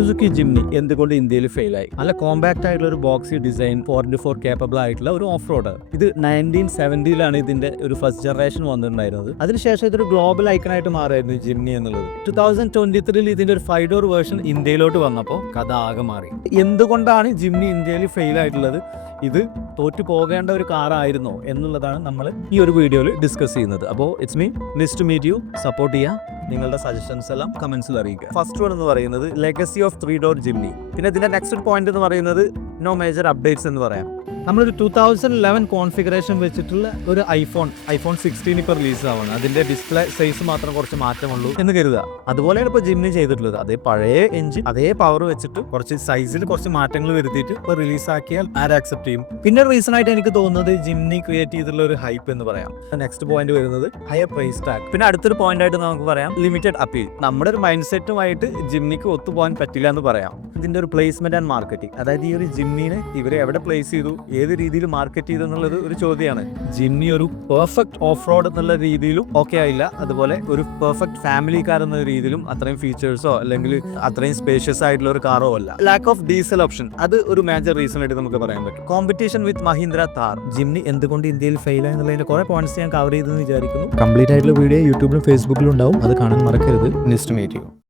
Suzuki Jimny എന്തുകൊണ്ട് ഇന്ത്യയിൽ ഫെയിലായി? നല്ല കോമ്പാക്ട് ആയിട്ടുള്ള ഒരു ബോക്സി ഡിസൈൻ, 4x4 കേപ്പബിൾ ആയിട്ടുള്ള ഒരു ഓഫ് റോഡ്. ഇത് 1970 ഇതിന്റെ ഒരു ഫസ്റ്റ് ജനറേഷൻ വന്നിട്ടുണ്ടായിരുന്നത്. അതിനുശേഷം ഇതൊരു ഗ്ലോബൽ ഐക്കണായിട്ട് മാറിയായിരുന്നു ജിംനി എന്നുള്ളത്. 2023 ഇതിന്റെ ഒരു 5 ഡോർ വേർഷൻ ഇന്ത്യയിലോട്ട് വന്നപ്പോൾ കഥ ആകെ മാറി. എന്തുകൊണ്ടാണ് ജിംനി ഇന്ത്യയിൽ ഫെയിൽ ആയിട്ടുള്ളത്? ഇത് തോറ്റു പോകേണ്ട ഒരു കാറായിരുന്നോ എന്നുള്ളതാണ് നമ്മൾ ഈ ഒരു വീഡിയോയിൽ ഡിസ്കസ് ചെയ്യുന്നത്. അപ്പോൾ it's me, nice to meet you. Support ചെയ്യുക, നിങ്ങളുടെ സജഷൻസ് എല്ലാം കമന്റ്സിൽ അറിയിക്കുക. ഫസ്റ്റ് വൺ എന്ന് പറയുന്നത് ലെഗസി ഓഫ് 3 ഡോർ ജിംനി. പിന്നെ ഇതിന്റെ നെക്സ്റ്റ് പോയിന്റ് എന്ന് പറയുന്നത് നോ മേജർ അപ്ഡേറ്റ്സ് എന്ന് പറയാം. നമ്മളൊരു 2011 കോൺഫിഗറേഷൻ വെച്ചിട്ടുള്ള ഒരു ഐഫോൺ 16 ഇപ്പോൾ റിലീസ് ആവുകയാണ്. അതിന്റെ ഡിസ്പ്ലേ സൈസ് മാത്രം കുറച്ച് മാറ്റമുള്ളൂ എന്ന് കരുതുക. അതുപോലെയാണ് ഇപ്പോൾ ജിംനി ചെയ്തിട്ടുള്ളത്. അതേ പഴയ എഞ്ചിൻ, അതേ പവർ വെച്ചിട്ട് കുറച്ച് സൈസിൽ കുറച്ച് മാറ്റങ്ങൾ വരുത്തിയിട്ട് ഇപ്പോൾ റിലീസ് ആക്കിയാൽ ആര് ആക്സെപ്റ്റ് ചെയ്യും? പിന്നെ റീസൺ ആയിട്ട് എനിക്ക് തോന്നുന്നത് ജിംനി ക്രിയേറ്റ് ചെയ്തിട്ടുള്ള ഒരു ഹൈപ്പ് എന്ന് പറയാം. നെക്സ്റ്റ് പോയിന്റ് വരുന്നത് ഹയർ പ്രൈസ് ടാഗ്. പിന്നെ അടുത്തൊരു പോയിന്റ് ആയിട്ട് നമുക്ക് പറയാം ലിമിറ്റഡ് അപ്പീൽ. നമ്മുടെ ഒരു മൈൻഡ് സെറ്റുമായിട്ട് ജിംനിക്ക് ഒത്തുപോകാൻ പറ്റില്ല എന്ന് പറയാം. ഇതിന്റെ ഒരു പ്ലേസ്മെന്റ് ആൻഡ് മാർക്കറ്റിംഗ്, അതായത് ഈ ഒരു ജിംനിനെ ഇവരെ എവിടെ പ്ലേസ് ചെയ്തു, ഏത് രീതിയിൽ മാർക്കറ്റ് ചെയ്തു എന്നുള്ളത് ഒരു ചോദ്യമാണ്. ജിംനി ഒരു പെർഫെക്റ്റ് ഓഫ് റോഡ് എന്നുള്ള രീതിയിലും ഓക്കെ ആയില്ല, അതുപോലെ ഒരു പെർഫെക്റ്റ് ഫാമിലി കാർ എന്ന രീതിയിലും അത്രയും ഫീച്ചേഴ്സോ അല്ലെങ്കിൽ അത്രയും സ്പേഷ്യസ് ആയിട്ടുള്ള ഒരു കാറോ അല്ല. ലാക്ക് ഓഫ് ഡീസൽ ഓപ്ഷൻ, അത് ഒരു മേജർ റീസൺ ആയിട്ട് നമുക്ക് പറയാൻ പറ്റും. കോമ്പറ്റീഷൻ വിത്ത് മഹീന്ദ്ര താർ. ജിംനി എന്തുകൊണ്ട് ഇന്ത്യയിൽ ഫെയിൽ ആയെന്നുള്ളതിന്റെ കുറെ പോയിന്റ്സ് ഞാൻ കവർ ചെയ്തെന്ന് വിചാരിക്കുന്നു. കംപ്ലീറ്റ് ആയിട്ടുള്ള വീഡിയോ യൂട്യൂബിലും ഫേസ്ബുക്കിലും ഉണ്ടാവും, അത് കാണാൻ മറക്കരുത്. നിസ് ടു മീറ്റ് യു.